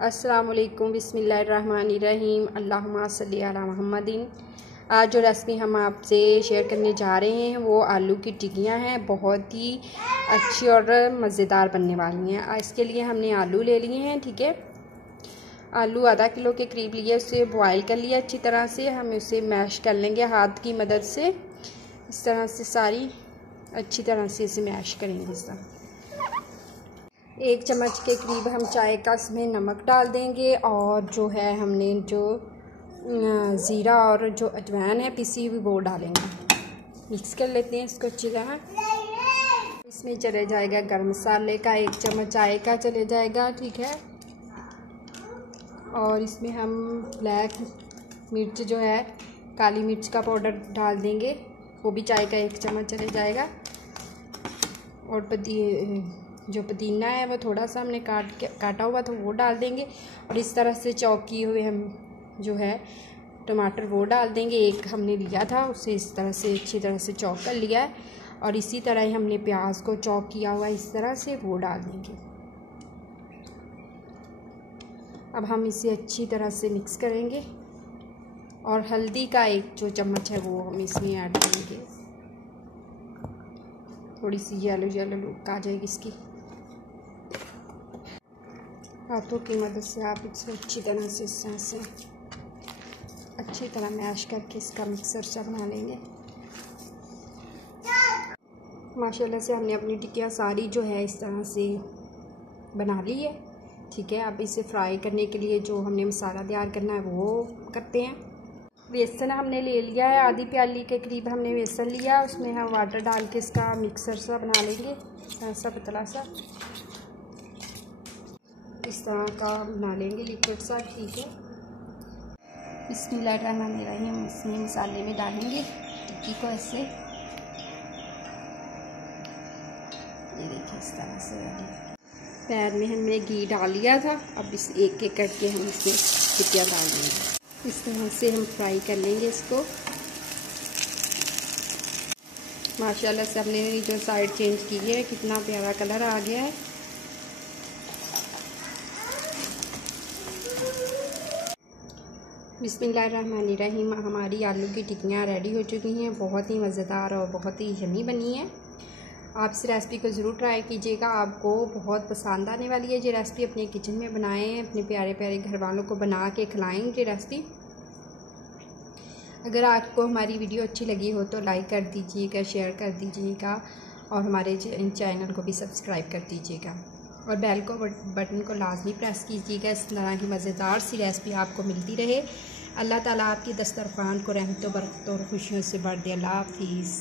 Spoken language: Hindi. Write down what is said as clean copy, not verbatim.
अस्सलामुअलैकुम बिस्मिल्लाहिर्रहमानिर्रहीम अल्लाहुम्मा सल्ली अला मुहम्मदिन। आज जो रेसिपी हम आपसे शेयर करने जा रहे हैं वो आलू की टिक्कियाँ हैं। बहुत ही अच्छी और मज़ेदार बनने वाली हैं। इसके लिए हमने आलू ले लिए हैं। ठीक है, आलू आधा किलो के करीब लिए, उसे बॉयल कर लिया अच्छी तरह से। हम उसे मैश कर लेंगे हाथ की मदद से। इस तरह से सारी अच्छी तरह से इसे मैश करेंगे। इस तरह 1 चम्मच के करीब हम चाय का इसमें नमक डाल देंगे, और जो है हमने जो ज़ीरा और जो अजवाइन है पिसी हुई वो डालेंगे। मिक्स कर लेते हैं इसको अच्छी तरह। इसमें चले जाएगा गरम मसाले का 1 चम्मच चाय का चले जाएगा। ठीक है, और इसमें हम ब्लैक मिर्च जो है काली मिर्च का पाउडर डाल देंगे, वो भी चाय का 1 चम्मच चले जाएगा। और जो पुदीना है वो थोड़ा सा हमने काटा हुआ तो वो डाल देंगे। और इस तरह से चॉप किए हुए हम जो है टमाटर वो डाल देंगे। एक हमने लिया था, उसे इस तरह से अच्छी तरह से चॉप कर लिया है। और इसी तरह ही हमने प्याज को चॉप किया हुआ इस तरह से वो डाल देंगे। अब हम इसे अच्छी तरह से मिक्स करेंगे, और हल्दी का 1 जो चम्मच है वो हम इसमें ऐड करेंगे। थोड़ी सी येलो येलो लुक आ जाएगी इसकी। हाथों की मदद से आप इसे अच्छी तरह से इस तरह से अच्छी तरह मैश करके इसका मिक्सर सा बना लेंगे। माशाल्लाह से हमने अपनी टिक्कियाँ सारी जो है इस तरह से बना ली है। ठीक है, अब इसे फ्राई करने के लिए जो हमने मसाला तैयार करना है वो करते हैं। बेसन हमने ले लिया है, आधी प्याली के करीब हमने बेसन लिया। उसमें हम वाटर डाल के इसका मिक्सर सा बना लेंगे, ऐसा पतला सा इस तरह का बना लेंगे, लिक्विड सा। ठीक है, बिस्मिल्लाहिर्रहमानिर्रहीम इसमें मसाले में डालेंगे टिक्की को ऐसे। ये देखिए इस तरह से पैन में हमने घी डाल लिया था। अब इस एक एक करके हम इसमें टिक्कियाँ डाल देंगे। इस तरह से हम फ्राई कर लेंगे इसको। माशाल्लाह से हमने जो साइड चेंज की है, कितना प्यारा कलर आ गया है। बिस्मिल्लाहिर्रहमानिर्रहीम हमारी आलू की टिक्कियाँ रेडी हो चुकी हैं। बहुत ही मज़ेदार और बहुत ही यम्मी बनी है। आप इस रेसिपी को ज़रूर ट्राई कीजिएगा, आपको बहुत पसंद आने वाली है। ये रेसिपी अपने किचन में बनाएं, अपने प्यारे प्यारे घर वालों को बना के खिलाएं ये रेसिपी। अगर आपको हमारी वीडियो अच्छी लगी हो तो लाइक कर दीजिएगा, शेयर कर दीजिएगा, और हमारे चैनल को भी सब्सक्राइब कर दीजिएगा, और बेल को बटन को लाजमी प्रेस कीजिएगा। इस तरह की मज़ेदार सी रेसिपी आपको मिलती रहे। अल्लाह ताला आपकी दस्तरखान को रहमतों बरकतों और खुशियों से भर दे। अल्लाह हाफिज़।